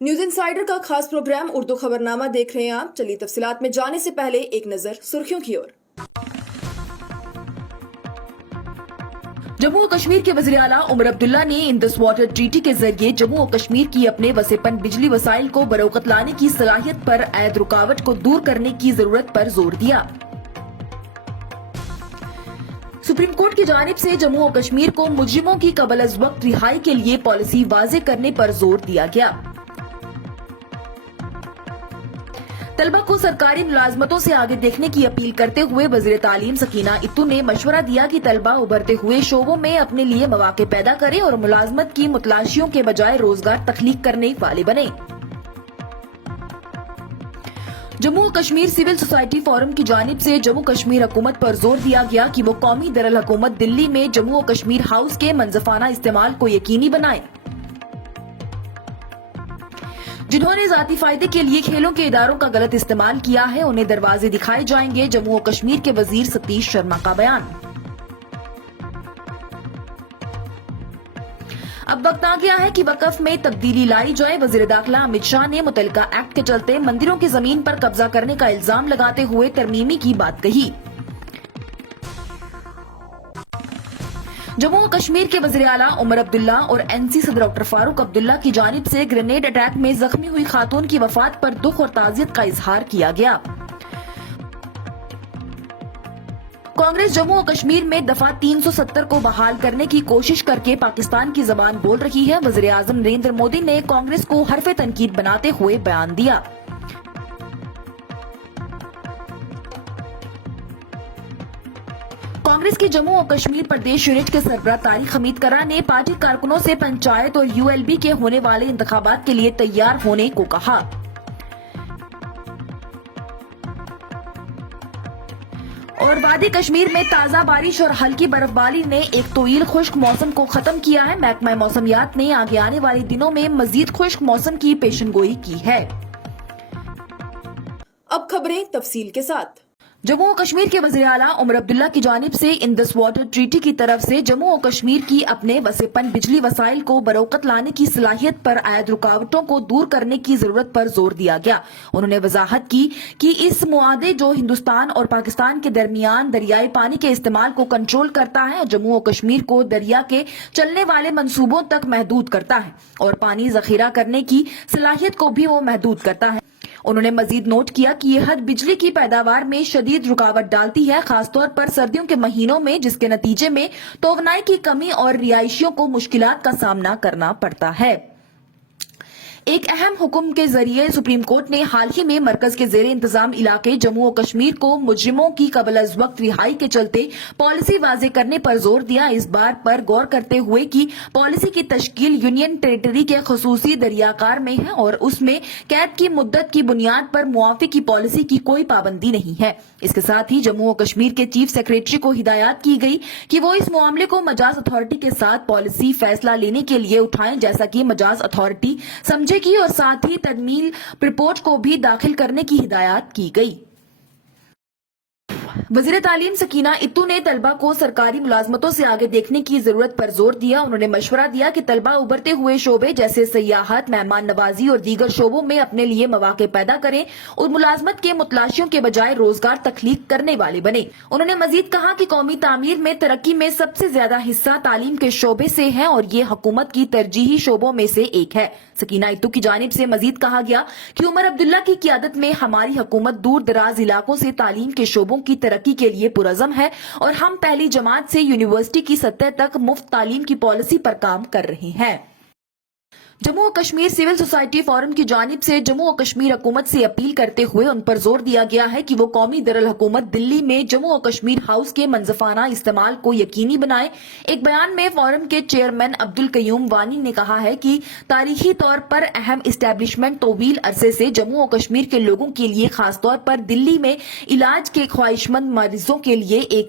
News insider का खास programme Urdu खबरनामा देख रहे हैं आप। चलिए तफसीलात में जाने से पहले एक नजर सुर्खियों की ओर। जम्मू और कश्मीर के वज़ीर आला उमर अब्दुल्ला ने इंडस वाटर ट्रीटी के जरिए जम्मू और कश्मीर की अपने वसेपन बिजली वसाइल को बरोकत लाने की सलाहियत पर आयद रुकावट को दूर करने की जरूरत पर जोर दिया। सुप्रीम कोर्ट की जानिब से जम्मू और कश्मीर को मुजरिमों की कबल अज वक्त रिहाई के लिए पॉलिसी वाज़े करने पर जोर दिया गया। तलबा को सरकारी मुलाजमतों से आगे देखने की अपील करते हुए वज़ीर तालीम सकीना इत्तू ने मशवरा दिया कि तलबा उभरते हुए शोबों में अपने लिए मौके पैदा करें और मुलाजमत की मुतलाशियों के बजाय रोजगार तख्लीक करने वाले बने। जम्मू और कश्मीर सिविल सोसाइटी फोरम की जानिब से जम्मू कश्मीर हुकूमत पर जोर दिया गया कि वो कौमी दरअल हुकूमत दिल्ली में जम्मू और कश्मीर हाउस के मंजफाना इस्तेमाल को यकीनी बनाए। जिन्होंने जाती फायदे के लिए खेलों के इदारों का गलत इस्तेमाल किया है उन्हें दरवाजे दिखाए जाएंगे, जम्मू और कश्मीर के वजीर सतीश शर्मा का बयान। अब वक्त आ गया है कि वक्फ में तब्दीली लाई जाए। वजीर दाखिला अमित शाह ने मुतल्लिका एक्ट के चलते मंदिरों की जमीन पर कब्जा करने का इल्जाम लगाते हुए तरमीमी की बात कही। जम्मू और कश्मीर के वज़ीर आला उमर अब्दुल्ला और एनसी सदर डॉक्टर फारूक अब्दुल्ला की जानिब से ग्रेनेड अटैक में जख्मी हुई खातून की वफात पर दुख और ताज़ियत का इजहार किया गया। कांग्रेस जम्मू और कश्मीर में दफा 370 को बहाल करने की कोशिश करके पाकिस्तान की जबान बोल रही है। वज़ीर आज़म नरेंद्र मोदी ने कांग्रेस को हरफे तनकीद बनाते हुए बयान दिया। कांग्रेस के जम्मू और कश्मीर प्रदेश यूनिट के सरबराह तारिक हमीद करा ने पार्टी कारकुनों से पंचायत और यूएलबी के होने वाले इंतखाबात के लिए तैयार होने को कहा। और वादी कश्मीर में ताजा बारिश और हल्की बर्फबारी ने एक तवील खुश्क मौसम को खत्म किया है। महकमा मौसमियात ने आगे आने वाले दिनों में मजीद खुश्क मौसम की पेशनगोई की है। अब खबरें तफसील के साथ। जम्मू और कश्मीर के वज़ीर आला उमर अब्दुल्ला की जानिब से इंडस वाटर ट्रीटी की तरफ से जम्मू और कश्मीर की अपने वसेपन बिजली वसाइल को बरोकत लाने की सलाहियत पर आयद रुकावटों को दूर करने की जरूरत पर जोर दिया गया। उन्होंने वजाहत की कि इस मुआहदे जो हिंदुस्तान और पाकिस्तान के दरमियान दरियाई पानी के इस्तेमाल को कंट्रोल करता है, जम्मू और कश्मीर को दरिया के चलने वाले मंसूबों तक महदूद करता है और पानी जखीरा करने की सलाहियत को भी वो महदूद करता है। उन्होंने मजीद नोट किया कि ये हद बिजली की पैदावार में शदीद रुकावट डालती है, खासतौर पर सर्दियों के महीनों में, जिसके नतीजे में तोवनाई की कमी और रिहायशियों को मुश्किलात का सामना करना पड़ता है। एक अहम हुक्म के जरिए सुप्रीम कोर्ट ने हाल ही में मरकज के जेर इंतजाम इलाके जम्मू और कश्मीर को मुजरिमों की कबल अज वक्त रिहाई के चलते पॉलिसी वाजे करने पर जोर दिया। इस बात पर गौर करते हुए कि पॉलिसी की तश्कील यूनियन टेरिटरी के खसूसी दरियाकार में है और उसमें कैद की मुद्दत की बुनियाद पर मुआफी की पॉलिसी की कोई पाबंदी नहीं है। इसके साथ ही जम्मू और कश्मीर के चीफ सेक्रेटरी को हिदायत की गई कि वो इस मामले को मजाज अथॉरिटी के साथ पॉलिसी फैसला लेने के लिए उठाएं, जैसा कि मजाज अथॉरिटी समझेगी, और साथ ही तदमील रिपोर्ट को भी दाखिल करने की हिदायत की गई। वज़ीर तालीम सकीना इत्तू ने तलबा को सरकारी मुलाजमतों से आगे देखने की जरूरत पर जोर दिया। उन्होंने मशवरा दिया कि तलबा उभरते हुए शोबे जैसे सयाहत, मेहमान नवाजी और दीगर शोबों में अपने लिए मौके पैदा करें और मुलाजमत के मुतलाशियों के बजाय रोजगार तख्लीक करने वाले बने। उन्होंने मजीद कहा कि कौमी तामीर में तरक्की में सबसे ज्यादा हिस्सा तालीम के शोबे से है और ये हुकूमत की तरजीही शोबों में से एक है। सकीना इत्तू की जानिब से मजीद कहा गया कि उमर अब्दुल्ला की क़ियादत में हमारी हुकूमत दूर दराज इलाकों से तालीम के शोबों की तरक्की के लिए पुरज़म है और हम पहली जमात से यूनिवर्सिटी की सतह तक मुफ्त तालीम की पॉलिसी पर काम कर रहे हैं। जम्मू और कश्मीर सिविल सोसाइटी फोरम की जानिब से जम्मू और कश्मीर हुकूमत से अपील करते हुए उन पर जोर दिया गया है कि वो कौमी दरअल हुकूमत दिल्ली में जम्मू और कश्मीर हाउस के मंजफाना इस्तेमाल को यकीनी बनाए। एक बयान में फोरम के चेयरमैन अब्दुल कयूम वानी ने कहा है कि तारीखी तौर पर अहम इस्टेब्लिशमेंट तवील अरसे से जम्मू और कश्मीर के लोगों के लिए, खासतौर पर दिल्ली में इलाज के ख्वाहिशमंद मरीजों के लिए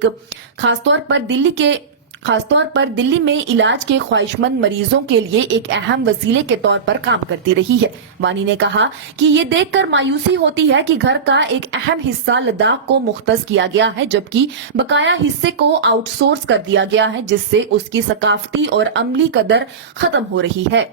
खासतौर पर दिल्ली में इलाज के ख्वाहिशमंद मरीजों के लिए एक अहम वसीले के तौर पर काम करती रही है। वानी ने कहा कि ये देखकर मायूसी होती है कि घर का एक अहम हिस्सा लद्दाख को मुख्तस किया गया है, जबकि बकाया हिस्से को आउटसोर्स कर दिया गया है, जिससे उसकी सकाफती और अमली कदर खत्म हो रही है।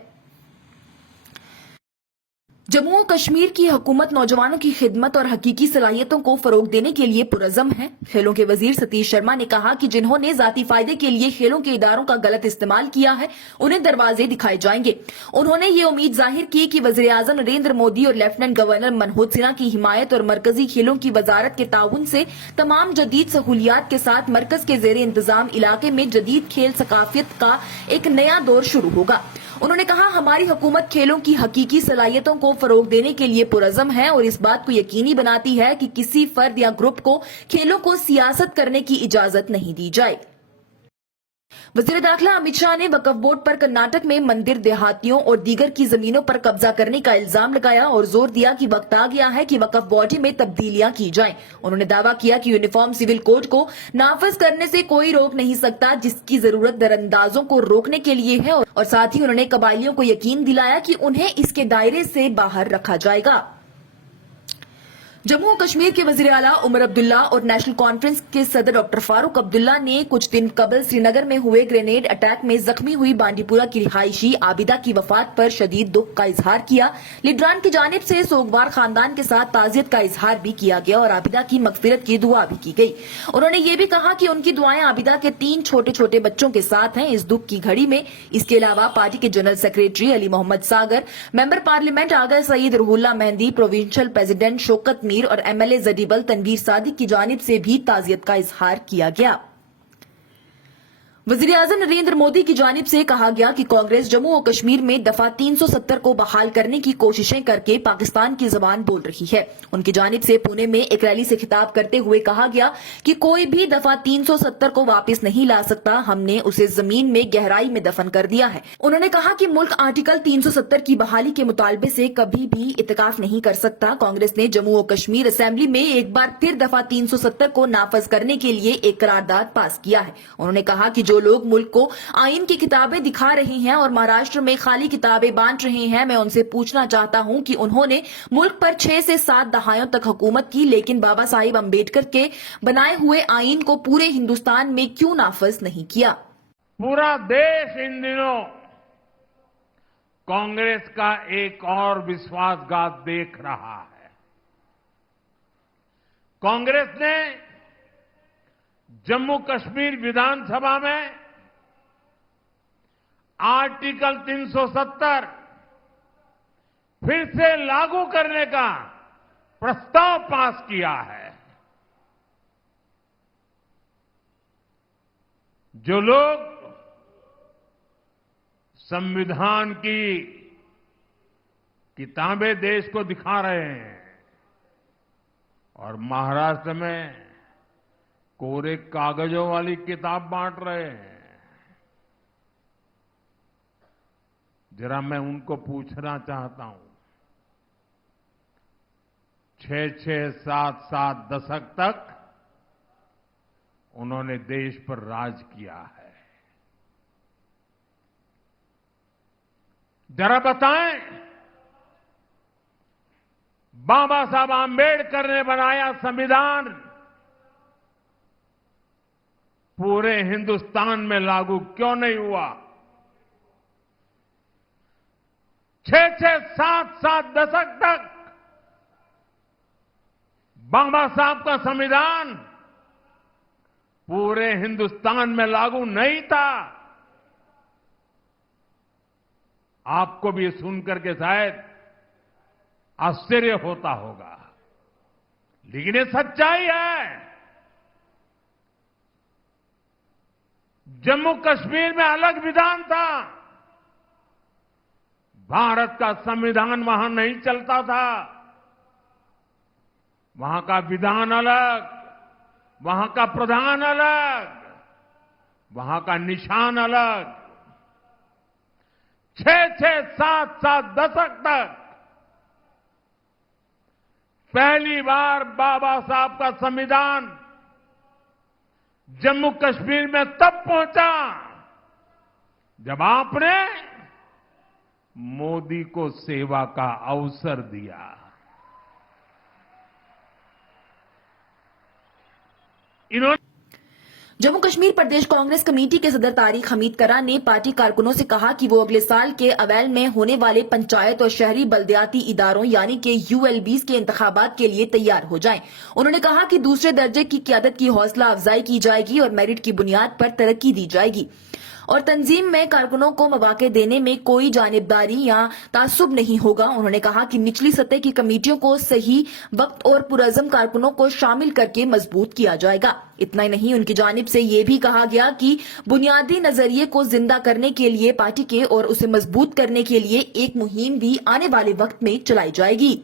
जम्मू और कश्मीर की हुकूमत नौजवानों की खिदमत और हकीकी सलाहियतों को फरोग देने के लिए पुरज़म है। खेलों के वजीर सतीश शर्मा ने कहा कि जिन्होंने जाती फायदे के लिए खेलों के इदारों का गलत इस्तेमाल किया है, उन्हें दरवाजे दिखाए जाएंगे। उन्होंने ये उम्मीद जाहिर की कि वजीर आजम नरेंद्र मोदी और लेफ्टिनेंट गवर्नर मनोज सिन्हा की हिमायत और मरकजी खेलों की वजारत के ताउन से तमाम जदीद सहूलियात के साथ मरकज के जेर इंतजाम इलाके में जदीद खेल सकाफियत का एक नया दौर शुरू होगा। उन्होंने कहा, हमारी हुकूमत खेलों की हकीकी सलाहियतों को फरोग देने के लिए पुरज़म है और इस बात को यकीनी बनाती है कि किसी फर्द या ग्रुप को खेलों को सियासत करने की इजाजत नहीं दी जाए। वज़ीर दाखिला अमित शाह ने वक्फ बोर्ड पर कर्नाटक में मंदिर, देहातियों और दीगर की जमीनों पर कब्जा करने का इल्जाम लगाया और जोर दिया कि वक्त आ गया है कि वक्फ बॉडी में तब्दीलियां की जाएं। उन्होंने दावा किया कि यूनिफॉर्म सिविल कोड को नाफिज करने से कोई रोक नहीं सकता, जिसकी जरूरत दरअंदाजों को रोकने के लिए है और साथ ही उन्होंने कबायलियों को यकीन दिलाया कि उन्हें इसके दायरे से बाहर रखा जाएगा। जम्मू और कश्मीर के वजीर आला उमर अब्दुल्ला और नेशनल कॉन्फ्रेंस के सदर डॉक्टर फारूक अब्दुल्ला ने कुछ दिन कबल श्रीनगर में हुए ग्रेनेड अटैक में जख्मी हुई बांडीपुरा की रिहायशी आबिदा की वफात पर शदीद दुख का इजहार किया। लीडरान की जानिब से सोगवार खानदान के साथ ताजियत का इजहार भी किया गया और आबिदा की मगफिरत की दुआ भी की गई। उन्होंने ये भी कहा कि उनकी दुआएं आबिदा के 3 छोटे छोटे बच्चों के साथ हैं इस दुख की घड़ी में। इसके अलावा पार्टी के general secretary Ali Mohammad Sagar, member parliament Aga Syed Ruhullah Mehdi, provincial president Shaukat Mir और एमएलए जदीबल तनवीर सादिक की जानिब से भी ताजियत का इजहार किया गया। वज़ीर आज़म नरेंद्र मोदी की जानिब से कहा गया कि कांग्रेस जम्मू और कश्मीर में दफा 370 को बहाल करने की कोशिशें करके पाकिस्तान की जबान बोल रही है। उनकी जानिब से पुणे में एक रैली से खिताब करते हुए कहा गया कि कोई भी दफा 370 को वापस नहीं ला सकता, हमने उसे जमीन में गहराई में दफन कर दिया है। उन्होंने कहा कि मुल्क आर्टिकल 370 की बहाली के मुतालबे से कभी भी इत्तेकाफ नहीं कर सकता। कांग्रेस ने जम्मू और कश्मीर असेंबली में एक बार फिर दफा 370 को नाफज करने के लिए एक करारदाद पास किया है। उन्होंने कहा कि जो लोग मुल्क को आईन की किताबें दिखा रहे हैं और महाराष्ट्र में खाली किताबें बांट रहे हैं, मैं उनसे पूछना चाहता हूं कि उन्होंने मुल्क पर 6 से 7 दहाइयों तक हुकूमत की, लेकिन बाबा साहिब अम्बेडकर के बनाए हुए आईन को पूरे हिंदुस्तान में क्यों नाफज नहीं किया। पूरा देश इन दिनों कांग्रेस का एक और विश्वासघात देख रहा है। कांग्रेस ने जम्मू कश्मीर विधानसभा में आर्टिकल 370 फिर से लागू करने का प्रस्ताव पास किया है। जो लोग संविधान की किताबें देश को दिखा रहे हैं और महाराष्ट्र में कोरे कागजों वाली किताब बांट रहे हैं, जरा मैं उनको पूछना चाहता हूं, 6-6, 7-7 दशक तक उन्होंने देश पर राज किया है। जरा बताएं, बाबा साहब आंबेडकर ने बनाया संविधान पूरे हिंदुस्तान में लागू क्यों नहीं हुआ? 6-6, 7-7 दशक तक बाबा साहब का संविधान पूरे हिंदुस्तान में लागू नहीं था। आपको भी सुनकर के शायद आश्चर्य होता होगा, लेकिन ये सच्चाई है। जम्मू कश्मीर में अलग विधान था, भारत का संविधान वहां नहीं चलता था। वहां का विधान अलग, वहां का प्रधान अलग, वहां का निशान अलग। 6-6, 7-7 दशक तक पहली बार बाबा साहब का संविधान जम्मू कश्मीर में तब पहुंचा जब आपने मोदी को सेवा का अवसर दिया। जम्मू कश्मीर प्रदेश कांग्रेस कमेटी के सदर तारिक हमीद करा ने पार्टी कारकुनों से कहा कि वो अगले साल के अप्रैल में होने वाले पंचायत और शहरी बल्दियाती इदारों यानी कि यूएलबीज के इंतखाबात के लिए तैयार हो जाएं। उन्होंने कहा कि दूसरे दर्जे की क़यादत की हौसला अफजाई की जाएगी और मेरिट की बुनियाद पर तरक्की दी जाएगी और तंजीम में कारकुनों को मौके देने में कोई जानिबदारी या तासुब नहीं होगा। उन्होंने कहा कि निचली सतह की कमेटियों को सही वक्त और पुरअज़म कारकुनों को शामिल करके मजबूत किया जाएगा। इतना ही नहीं, उनकी जानिब से ये भी कहा गया कि बुनियादी नजरिए को जिंदा करने के लिए पार्टी के और उसे मजबूत करने के लिए एक मुहिम भी आने वाले वक्त में चलाई जाएगी।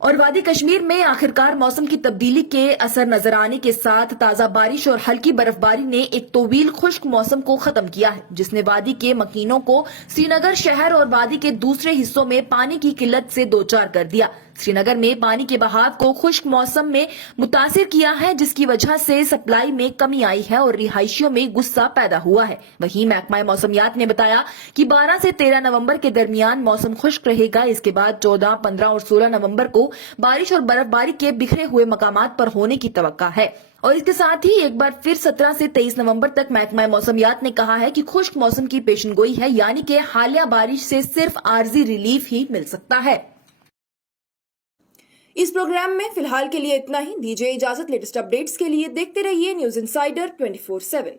और वादी कश्मीर में आखिरकार मौसम की तब्दीली के असर नजर आने के साथ ताजा बारिश और हल्की बर्फबारी ने एक तवील खुश्क मौसम को खत्म किया है, जिसने वादी के मकीनों को श्रीनगर शहर और वादी के दूसरे हिस्सों में पानी की किल्लत से दो चार कर दिया। श्रीनगर में पानी के बहाव को खुश्क मौसम में मुतासिर किया है, जिसकी वजह से सप्लाई में कमी आई है और रिहायशियों में गुस्सा पैदा हुआ है। वहीं महकमा मौसमियात ने बताया कि 12 से 13 नवंबर के दरमियान मौसम खुश्क रहेगा। इसके बाद 14, 15 और 16 नवंबर को बारिश और बर्फबारी के बिखरे हुए मकामात पर होने की तवक्का है। और इसके साथ ही एक बार फिर 17 से 23 नवंबर तक महकमा मौसमियात ने कहा है कि खुश्क मौसम की पेशनगोई है, यानी कि हालिया बारिश से सिर्फ आर्जी रिलीफ ही मिल सकता है। इस प्रोग्राम में फिलहाल के लिए इतना ही। दीजिए इजाजत। लेटेस्ट अपडेट्स के लिए देखते रहिए न्यूज इंसाइडर 24/7।